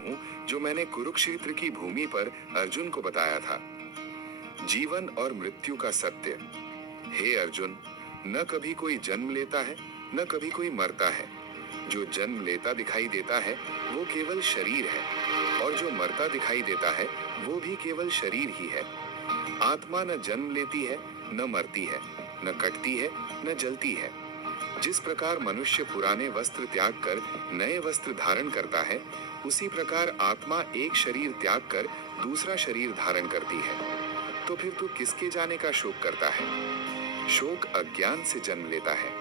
हूँ जो मैंने कुरुक्षेत्र की भूमि पर अर्जुन को बताया था। जीवन और मृत्यु का सत्य। हे अर्जुन, न कभी कोई जन्म लेता है, न कभी कोई मरता है। जो जन्म लेता दिखाई देता है वो केवल शरीर है, और जो मरता दिखाई देता है वो भी केवल शरीर ही है। आत्मा न जन्म लेती है, न मरती है, न कटती है, न जलती है। जिस प्रकार मनुष्य पुराने वस्त्र त्याग कर नए वस्त्र धारण करता है, उसी प्रकार आत्मा एक शरीर त्याग कर दूसरा शरीर धारण करती है। तो फिर तू किसके जाने का शोक करता है? शोक अज्ञान से जन्म लेता है।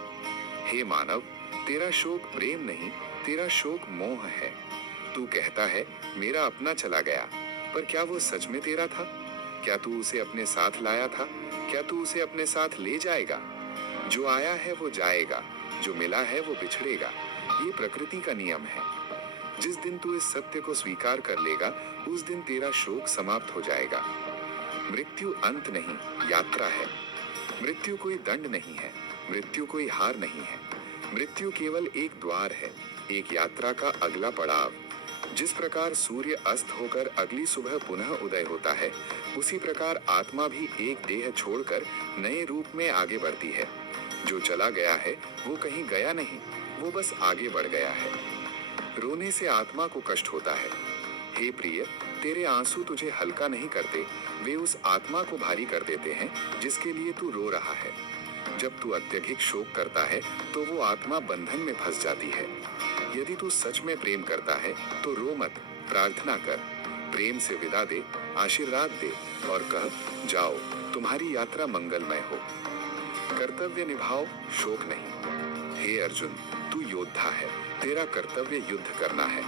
हे मानव, तेरा शोक प्रेम नहीं, तेरा शोक मोह है। तू कहता है मेरा अपना चला गया, पर क्या वो सच में तेरा था? क्या तू उसे अपने साथ लाया था? क्या तू उसे अपने साथ ले जाएगा? जो आया है वो जाएगा, जो मिला है वो बिछड़ेगा। ये प्रकृति का नियम है। जिस दिन तू इस सत्य को स्वीकार कर लेगा, उस दिन तेरा शोक समाप्त हो जाएगा। मृत्यु अंत नहीं, यात्रा है। मृत्यु कोई दंड नहीं है, मृत्यु कोई हार नहीं है। मृत्यु केवल एक द्वार है, एक यात्रा का अगला पड़ाव। जिस प्रकार सूर्य अस्त होकर अगली सुबह पुनः उदय होता है, उसी प्रकार आत्मा भी एक देह छोड़कर नए रूप में आगे बढ़ती है। जो चला गया है वो कहीं गया नहीं, वो बस आगे बढ़ गया है। रोने से आत्मा को कष्ट होता है। हे प्रिय, तेरे आंसू तुझे हल्का नहीं करते, वे उस आत्मा को भारी कर देते हैं जिसके लिए तू रो रहा है। जब तू अत्यधिक शोक करता है तो वो आत्मा बंधन में फंस जाती है। यदि तू सच में प्रेम करता है तो रो मत, प्रार्थना कर, प्रेम से विदा दे, आशीर्वाद दे और कह, जाओ, तुम्हारी यात्रा मंगलमय हो। कर्तव्य निभाओ, शोक नहीं। हे अर्जुन, तू योद्धा है, तेरा कर्तव्य युद्ध करना है।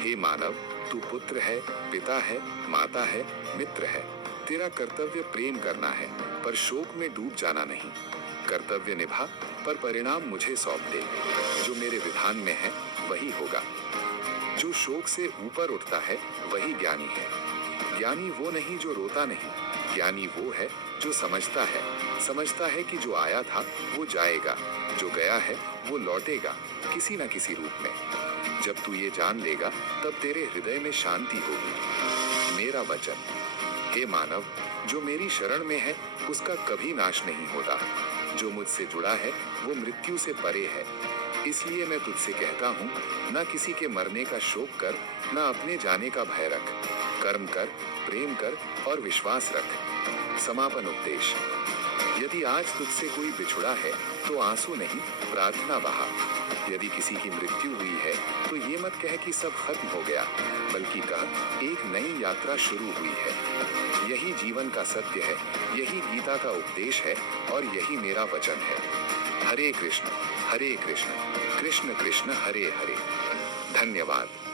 हे मानव, तू पुत्र है, पिता है, माता है, मित्र है। तेरा कर्तव्य प्रेम करना है, पर शोक में डूब जाना नहीं। कर्तव्य निभा, पर परिणाम मुझे सौंप दे। जो मेरे विधान में है वही होगा। जो शोक से ऊपर उठता है वही ज्ञानी है। ज्ञानी वो नहीं जो रोता नहीं, ज्ञानी वो है जो समझता है कि जो आया था वो जाएगा, जो गया है वो लौटेगा किसी न किसी रूप में। जब तू ये जान लेगा तब तेरे हृदय में शांति होगी। मेरा वचन। हे मानव, जो मेरी शरण में है उसका कभी नाश नहीं होता। जो मुझसे जुड़ा है वो मृत्यु से परे है। इसलिए मैं तुझसे कहता हूँ, न किसी के मरने का शोक कर, न अपने जाने का भय रख। कर्म कर, प्रेम कर और विश्वास रख। समापन उपदेश। यदि आज तुझसे कोई बिछुड़ा है तो आंसू नहीं, प्रार्थना बहा। यदि किसी की मृत्यु हुई है तो ये मत कह कि सब खत्म हो गया, बल्कि कह एक नई यात्रा शुरू हुई है। यही जीवन का सत्य है, यही गीता का उपदेश है और यही मेरा वचन है। हरे कृष्ण कृष्ण कृष्ण हरे हरे। धन्यवाद।